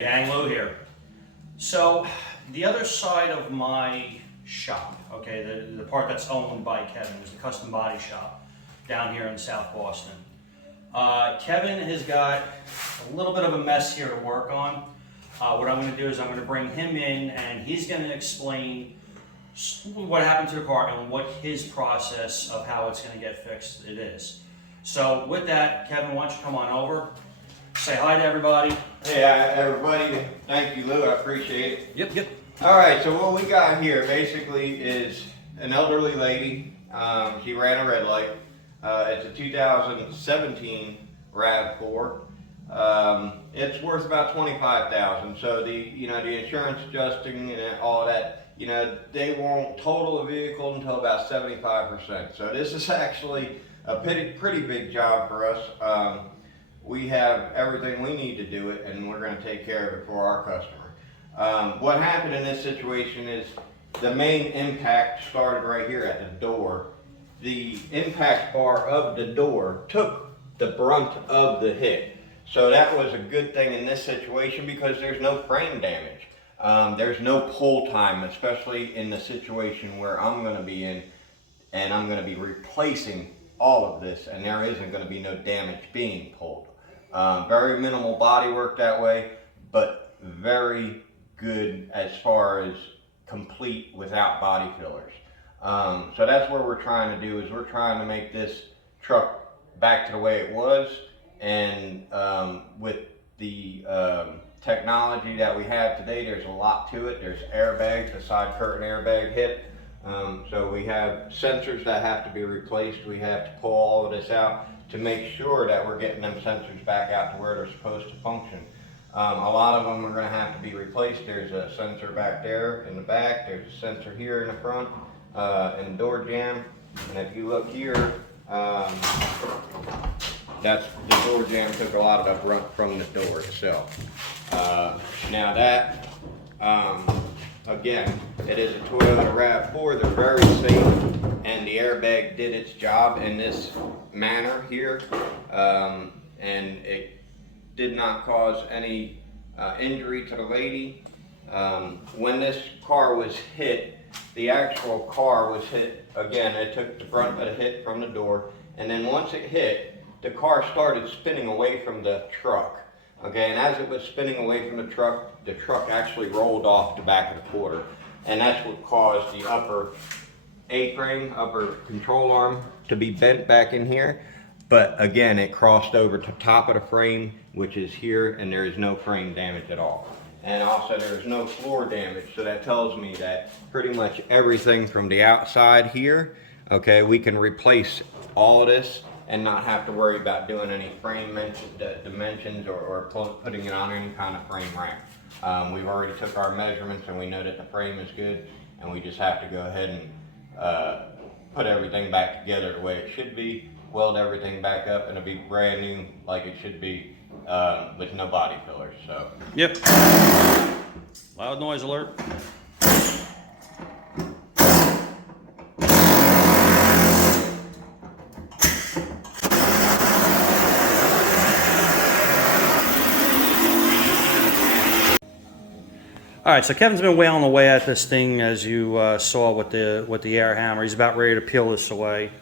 Gang Lou here. So the other side of my shop, okay, the part that's owned by Kevin is the custom body shop down here in South Boston. Kevin has got a little bit of a mess here to work on. What I'm going to do is I'm going to bring him in and he's going to explain what happened to the car and what his process of how it's going to get fixed it is. So with that, Kevin, why don't you come on over? Say hi to everybody. Hey everybody, thank you Lou, I appreciate it. Yep. Alright, so what we got here basically is an elderly lady. She ran a red light. It's a 2017 RAV4. It's worth about $25,000. So the insurance adjusting and all that, they won't total the vehicle until about 75%. So this is actually a pretty big job for us. We have everything we need to do it, and we're going to take care of it for our customer. What happened in this situation is the main impact started right here at the door. The impact bar of the door took the brunt of the hit. So that was a good thing in this situation because there's no frame damage. There's no pull time, especially in the situation where I'm going to be in, and I'm going to be replacing all of this, and there isn't going to be no damage being pulled. Very minimal body work that way, but very good as far as complete without body fillers. So that's what we're trying to do, is we're trying to make this truck back to the way it was, and with the technology that we have today, there's a lot to it. There's airbags, the side curtain airbag hit. So we have sensors that have to be replaced. We have to pull all of this out to make sure that we're getting them sensors back out to where they're supposed to function. A lot of them are going to have to be replaced. There's a sensor back there in the back. There's a sensor here in the front, in the door jamb. And if you look here, that's the door jamb took a lot of the brunt from the door itself. Now that, again, it is a Toyota Rav4. They're very safe, and the airbag did its job in this manner here, and it did not cause any injury to the lady. When this car was hit, the actual car was hit, again, it took the brunt of the hit from the door, and then once it hit, the car started spinning away from the truck. Okay, and as it was spinning away from the truck actually rolled off the back of the quarter. And that's what caused the upper A-frame, upper control arm, to be bent back in here. But again, it crossed over to top of the frame, which is here, and there is no frame damage at all. And also there is no floor damage, so that tells me that pretty much everything from the outside here, okay, we can replace all of this and not have to worry about doing any frame dimensions or putting it on any kind of frame rack. We've already took our measurements and we know that the frame is good, and we just have to go ahead and put everything back together the way it should be, weld everything back up, and it'll be brand new like it should be, with no body fillers. So. Yep. Loud noise alert. All right, so Kevin's been wailing away at this thing, as you saw with the air hammer. He's about ready to peel this away.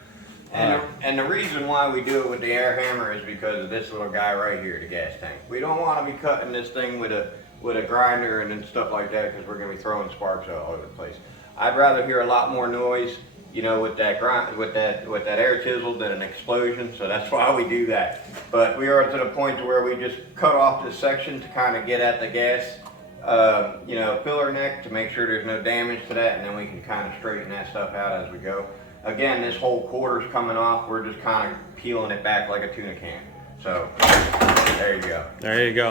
And the reason why we do it with the air hammer is because of this little guy right here, the gas tank. We don't want to be cutting this thing with a grinder and stuff like that, because we're going to be throwing sparks all over the place. I'd rather hear a lot more noise, with that air chisel than an explosion. So that's why we do that. But we are to the point where we just cut off this section to kind of get at the gas filler neck to make sure there's no damage to that, and then we can kind of straighten that stuff out as we go. Again, this whole quarter's coming off. We're just kind of peeling it back like a tuna can. So there you go. There you go.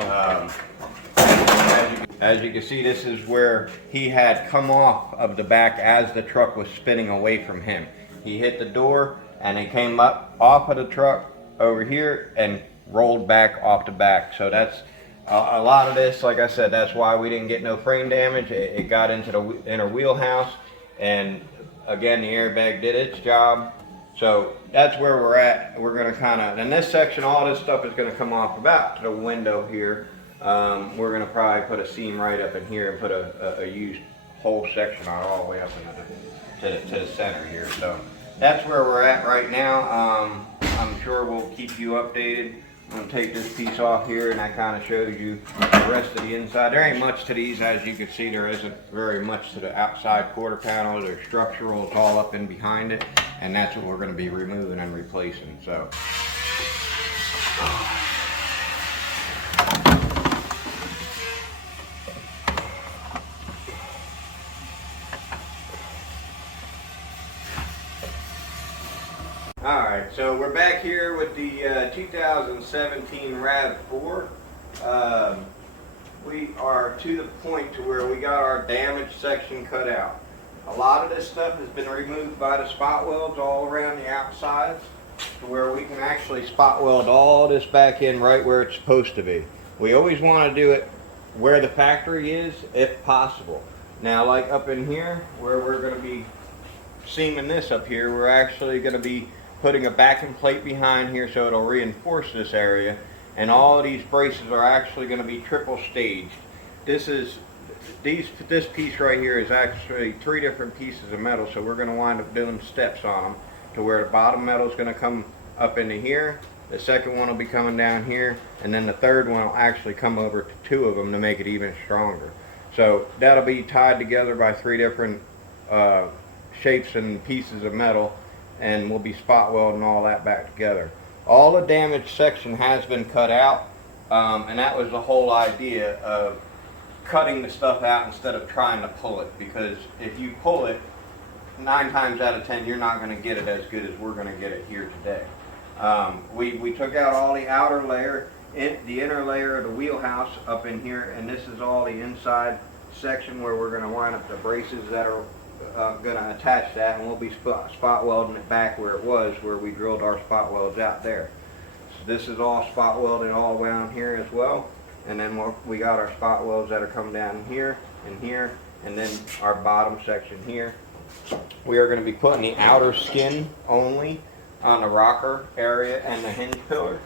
As you can see, this is where he had come off of the back as the truck was spinning away from him. He hit the door and he came up off of the truck over here and rolled back off the back. So that's a lot of this, like I said, that's why we didn't get no frame damage. It got into the inner wheelhouse, and again, the airbag did its job. So that's where we're at. We're going to kind of, in this section, all this stuff is going to come off about to the window here. We're gonna probably put a seam right up in here and put a used whole section on all the way up into to the center here. So that's where we're at right now. I'm sure we'll keep you updated. I'm gonna take this piece off here, and that kind of shows you the rest of the inside. There ain't much to these, as you can see. There isn't very much to the outside quarter panel. They're structural. It's all up in behind it, and that's what we're gonna be removing and replacing. So. Alright, so we're back here with the 2017 RAV4. We are to the point to where we got our damaged section cut out. A lot of this stuff has been removed by the spot welds all around the outsides to where we can actually spot weld all this back in right where it's supposed to be. We always want to do it where the factory is if possible. Now, like up in here where we're going to be seaming this up here, we're actually going to be putting a backing plate behind here so it'll reinforce this area, and all of these braces are actually going to be triple staged. This piece right here is actually 3 different pieces of metal, so we're going to wind up doing steps on them to where the bottom metal is going to come up into here, the second one will be coming down here, and then the third one will actually come over to 2 of them to make it even stronger. So that'll be tied together by 3 different shapes and pieces of metal, and we'll be spot welding all that back together. All the damaged section has been cut out, and that was the whole idea of cutting the stuff out instead of trying to pull it, because if you pull it, 9 times out of 10 you're not going to get it as good as we're going to get it here today. We took out all the outer layer, the inner layer of the wheelhouse up in here, and this is all the inside section where we're going to wind up the braces that are going to attach that, and we'll be spot welding it back where it was, where we drilled our spot welds out there. So this is all spot welded all around here as well, and then we got our spot welds that are coming down here, and then our bottom section here. We are going to be putting the outer skin only on the rocker area and the hinge pillar,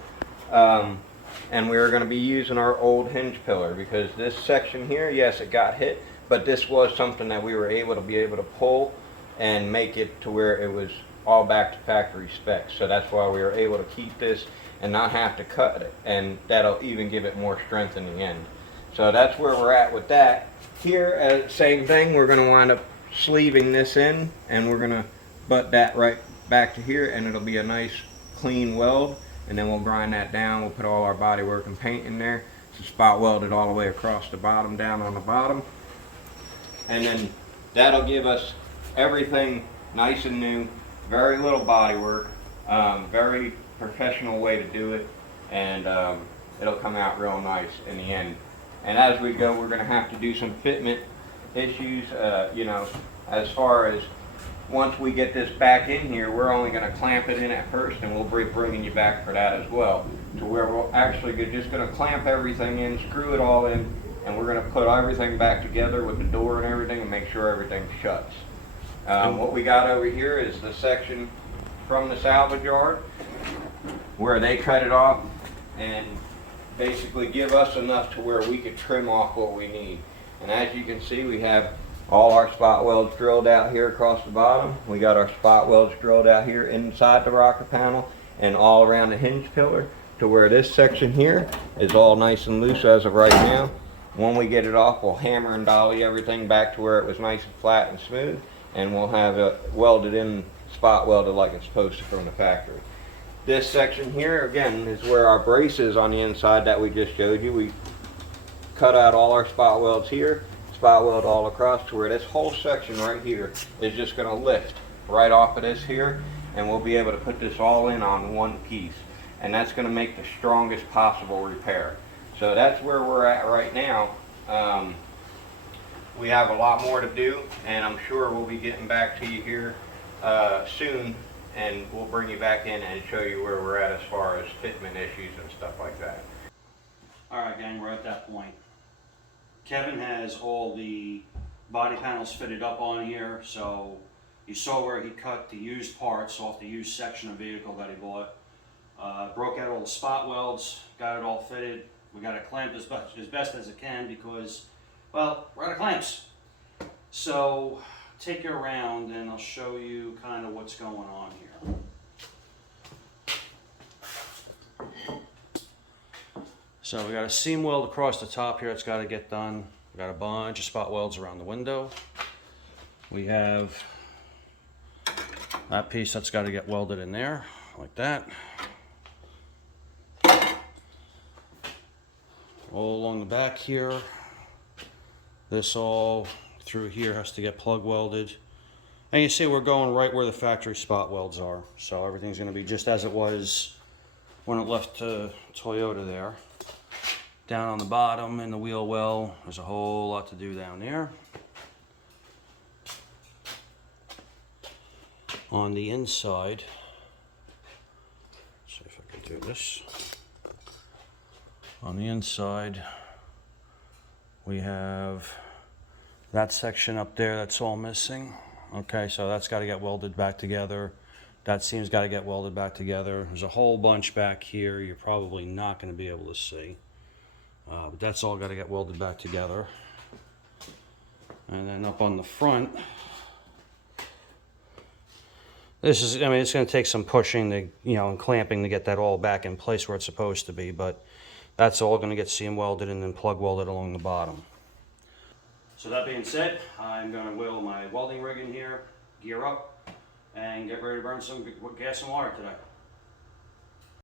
and we are going to be using our old hinge pillar, because this section here, yes, it got hit, but this was something that we were able to pull and make it to where it was all back to factory specs. So that's why we were able to keep this and not have to cut it, and that'll even give it more strength in the end. So that's where we're at with that. Here, same thing, we're going to wind up sleeving this in, and we're going to butt that right back to here, and it'll be a nice clean weld, and then we'll grind that down. We'll put all our body work and paint in there. So spot welded all the way across the bottom, down on the bottom. And then that'll give us everything nice and new, very little body work, very professional way to do it, and it'll come out real nice in the end. And as we go, we're going to have to do some fitment issues, you know, as far as once we get this back in here, we're only going to clamp it in at first, and we'll be bringing you back for that as well, to where we're actually just going to clamp everything in, screw it all in, and we're going to put everything back together with the door and everything and make sure everything shuts. What we got over here is the section from the salvage yard where they cut it off and basically give us enough to where we could trim off what we need. And as you can see, we have all our spot welds drilled out here across the bottom. We got our spot welds drilled out here inside the rocker panel and all around the hinge pillar, to where this section here is all nice and loose as of right now. When we get it off, we'll hammer and dolly everything back to where it was nice and flat and smooth, and we'll have it welded in, spot welded like it's supposed to from the factory. This section here, again, is where our brace is on the inside that we just showed you. We cut out all our spot welds here, spot weld all across, to where this whole section right here is just going to lift right off of this here, and we'll be able to put this all in on one piece, and that's going to make the strongest possible repair. So that's where we're at right now. We have a lot more to do, and I'm sure we'll be getting back to you here soon, and we'll bring you back in and show you where we're at as far as fitment issues and stuff like that. Alright gang, we're at that point. Kevin has all the body panels fitted up on here, so you saw where he cut the used parts off the used section of vehicle that he bought. Broke out all the spot welds, got it all fitted, We got it clamped as best as it can because, well, we're out of clamps. So take you around and I'll show you kind of what's going on here. So we got a seam weld across the top here. It's got to get done. We got a bunch of spot welds around the window. We have that piece that's got to get welded in there like that. All along the back here. This all through here has to get plug welded. And you see we're going right where the factory spot welds are. So everything's going to be just as it was when it left Toyota there. Down on the bottom in the wheel well, there's a whole lot to do down there. On the inside, let's see if I can do this. On the inside, we have that section up there that's all missing. Okay, so that's got to get welded back together. That seam's got to get welded back together. There's a whole bunch back here you're probably not going to be able to see. But that's all got to get welded back together. And then up on the front, this is, I mean, it's going to take some pushing to, you know, and clamping to get that all back in place where it's supposed to be, but that's all going to get seam welded and then plug welded along the bottom. So that being said, I'm going to wheel my welding rig in here, gear up, and get ready to burn some gas and water today.